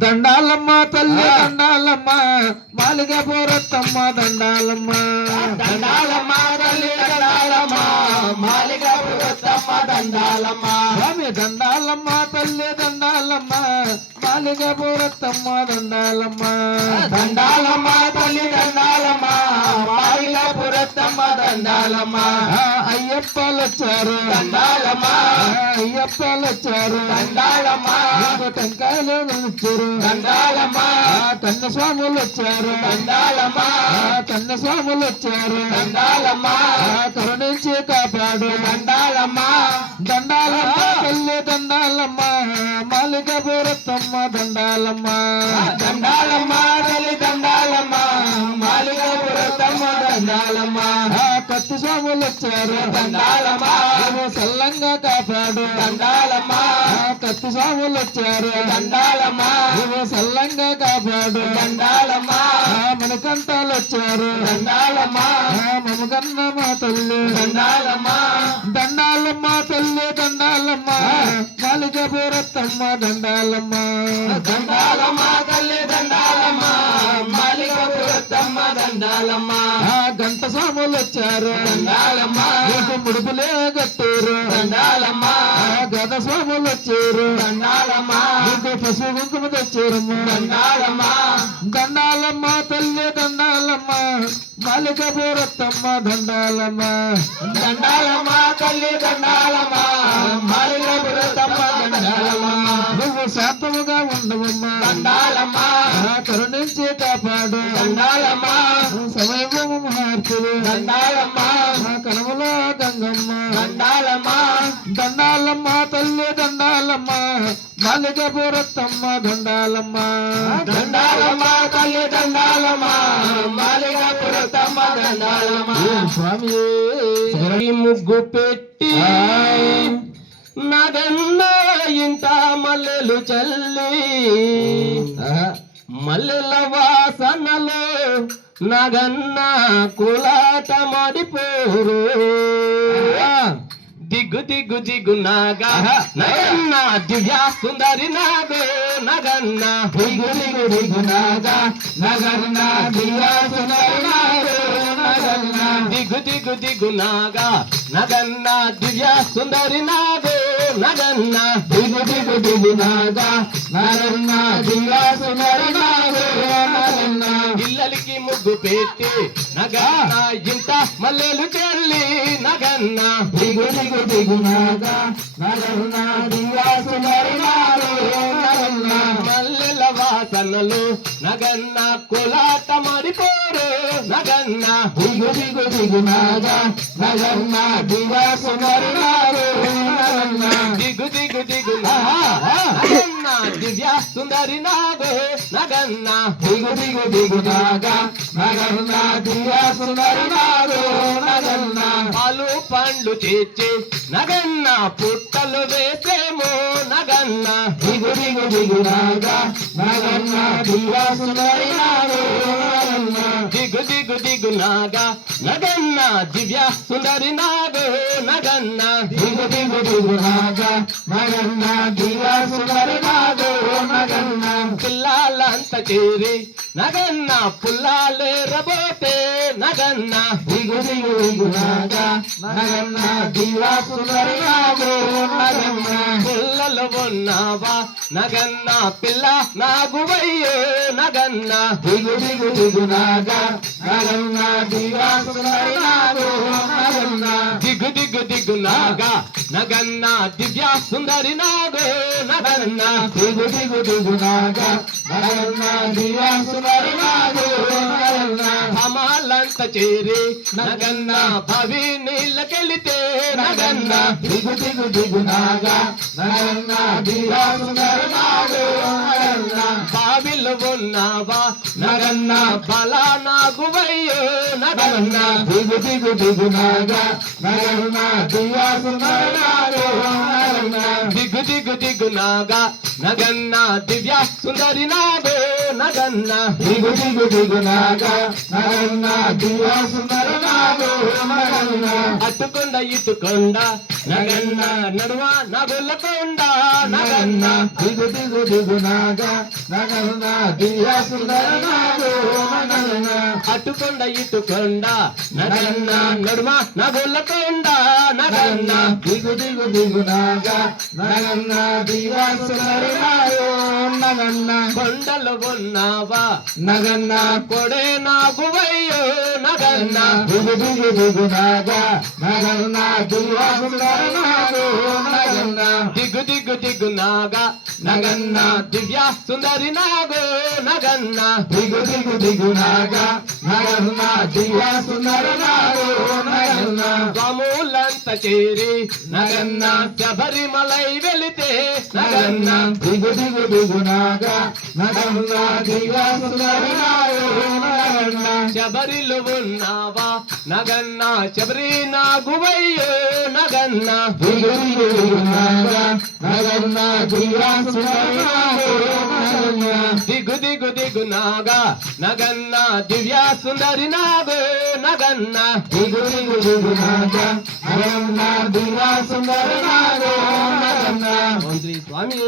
దండాలమ్మ తల్లి దండాలమ్మ మాలిగ పోరత్తమ్మ దండాలమ్మ దండాలమ్మ తల్లి దండాలమ్మ మాలిగ పోరత్తమ్మ దండాలమ్మ స్వామి దండాలమ్మ తల్లి దండాలమ్మ మాలిగ పోరత్తమ్మ దండాలమ్మ దండాలమ్మ తల్లి దండాలమ్మ మాలిగ పోరత్తమ్మ దండాలమ్మ అయ్యప్పలు వచ్చారు దండాలమ్మ అయ్యప్పలు వచ్చారు దండాలమ్మ టెంకాయలు వచ్చారు దండాలమ్మ కన్న స్వాములు వచ్చారు దండాలమ్మ కన్న స్వాములు వచ్చారు దండాలమ్మ కరుణించి కాపాడు దండాలమ్మ దండాలమ్మ తల్లి దండాలమ్మ మాలిక పూరత్తమ్మ దండాలమ్మ దండాలమ్మ తల్లి దండాలమ్మ మాలిక పూరత్తమ్మ దండాలమ్మ కత్తి స్వాములు వచ్చారు దండాలమ్మ సల్లంగా కాపాడు దండాలమ్మ కత్తి స్వాములు వచ్చారు దండాలమ్మ సల్లంగా కాపాడు దండాలమ్మ మనకంటాలు వచ్చారు దండాలమ్మ మమకన్న మా తల్లి దండాలమ్మ దండాలమ్మ తల్లి దండాలమ్మ మాలిక పూరత్తమ్మ దండాలమ్మ దండాలమ్మ తల్లి దండాలమ్మ మాలిక పూరత్తమ్మ దండాలమ్మ గంట స్వాములు వచ్చారు దండాలమ్మ ముడుపులే కట్టారు దండాలమ్మ గద స్వాములు వచ్చారు దండాలమ్మ పసుపు కుంకుమ తెచ్చారమ్మ దండాలమ్మ దండాలమ్మ తల్లి దండాలమ్మ మాలిక పూరత్తమ్మ దండాలమ్మ దండాలమ్మ తల్లి దండాలమ్మ మాలిక పూరత్తమ్మ దండాలమ్మ నువ్వు శాంతముగా ఉండవమ్మ దండాలమ్మ కరుణించి కాపాడు దండాలమ్మ సమయము మహార్తులు దండాలమ్మ కనములో గంగమ్మ దండాలమ్మ దండాలమ్మ తల్లి దండాలమ్మ మాలిక పూరత్తమ్మ దండాలమ్మ దండాలమ్మ తల్లి దండాలమ్మ మాలిక పూరత్తమ్మ దండాలమ్మ స్వామి ముగ్గు పెట్టి నగన్న ఇంట మల్లెలు చల్లి మల్లెల వాసనలో నగన్న కులాట మడిపోరు దిగ్గు దిగ్గు దిగ్గు నాగా నగన్న దివ్య సుందరి నాగో నగన్న దిగ్గు దిగ్గు దిగ్గు నాగా నగన్న దివ్య సుందరి నాగో నగన్న దిగ్గు దిగ్గు దిగ్గు నాగా నగన్న దివ్య సుందరి నాగో నగన్న దిగ్గు దిగ్గు దిగ్గు నాగా నగన్న దివ్య సుందరి నాగో నగన్న ఇల్లలికి ముగ్గు పెట్టి నగన్న ఇంత మల్లెలు చెల్లి నగన్న దిగు దిగు దిగు నాగా నగన్న దివ్య సుందరి నాగో నగన్న మల్లెల వాసనలు నగన్న కులాట మడిపోరు నగన్న దిగు దిగు దిగు నాగా నగన్న దివ్య సుందరి నాగో నగన్న దిగు దిగు దిగు నగన్న దివ్య సుందరి నాగో నగన్న దిగు దిగు దిగు నాగా నగన్న దివ్య సుందరి నాగో నగన్న పాలు పండ్లు తెచ్చి నగన్న పుట్టలు వేసేమో నగన్న దిగు దిగు దిగు నాగా నగన్న దివ్య సుందరి నాగో నగన్న దిగు దిగు దిగు నాగా నగన్న దివ్య సుందరి నాగో నగన్న దిగు దిగు దిగు నాగా నగన్న దివ్య సుందరి నాగో నగన్న పిల్లాలంత చేరి నగన్న పుల్లాలే రబోతే నగన్న దిగు దిగు దిగు నాగా నగన్న దివ్య సుందరి నాగో నగన్న పిల్లలు ఉన్నావా నగన్న పిల్ల నాగువయ్యో నగన్న దిగు దిగు దిగు నాగా నగన్న దివ్య సుందరి నాగో నగన్న దిగు దిగు దిగు నాగా నగన్న దివ్య సుందరి నాగో నగన్న దిగు దిగు దిగు నాగా నగన్న దివ్య సుందరి నాగో నగన్న కమాలంత చేరి నగన్న భవి నీళ్ళకెళితే నగన్న దిగు దిగు దిగు నాగా నగన్న దివ్య సుందరి నాగో నగన్న బావిలో ఉన్నావా నగన్న బల నాగువయ్యో నగన్న దిగు దిగు దిగు నాగా నగన్న దివ్య సుందర నాగో నగన్న దిగు దిగు దిగు నాగా నగన్న దివ్య సుందరి నాగో నగన్న దిగు దిగు దిగు నాగా నగన్న దివ్య సుందర నాగో నగన్న అట్టుకొండ ఇటుకొండ నగన్న నడుమ నగులకొండ నగన్న దిగు దిగు దిగు నాగా నగన్న దివ్య సుందర నాగో నగన్న అట్టుకొండ ఇటుకొండ నగన్న నడుమ నగులకొండ నగన్న దిగు దిగు దిగు నాగా నగన్న దివ్య సుందర నాగో నగన్న కొండలు ఉన్నావా నగన్న కొడే నాగువయ్యో నగన్న దిగు దిగు దిగు నాగా నగన్న దివ్య సుందర నాగో నగన్న దిగు దిగు దిగు నాగా నగన్న దివ్య సుందరి నాగో నగన్న దిగు దిగు దిగు నాగా నగన్న దివ్య సుందర నాగో నగన్న స్వాములంత చేరి నగన్న శబరిమలై వెళితే నగన్న దిగు దిగు దిగు నాగా నగన్న దివ్య సుందర నాగో నగన్న శబరిలో ఉన్నావా నగన్న శబరి నాగువయ్యో నగన్న దిగు దిగు దిగు నాగా నగన్న దివ్య సుందర నాగో నగన్న దిగు దిగు దిగు నాగా నగన్న దివ్య సుందరి నాగో నగన్న దిగు దిగు దిగు నాగా నగన్న దివ్య సుందర నాగో నగన్న ఓం శ్రీ స్వామి